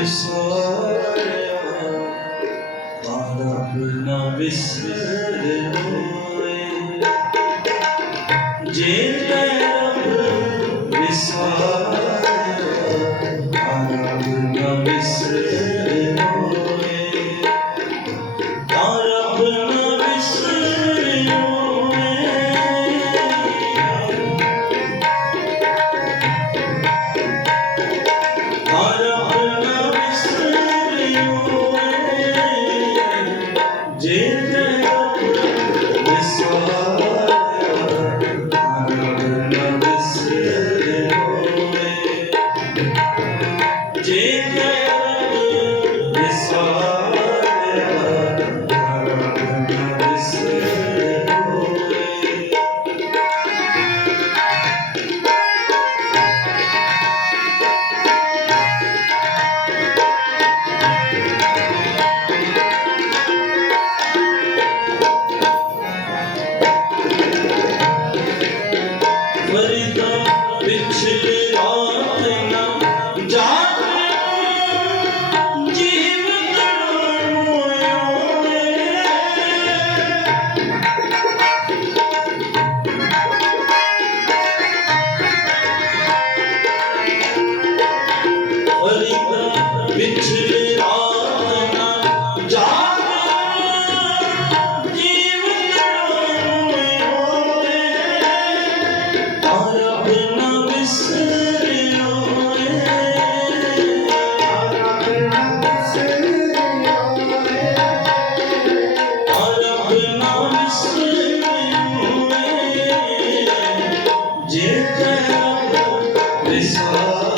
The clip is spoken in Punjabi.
ਵਿਸਾਰਿਆ ਮਾਰਾ ਬਿਨਾ ਵਿਸਰੇ ਜੇ ਰੱਬ ਵਿਸਾਰਿਆ Richie. Krishna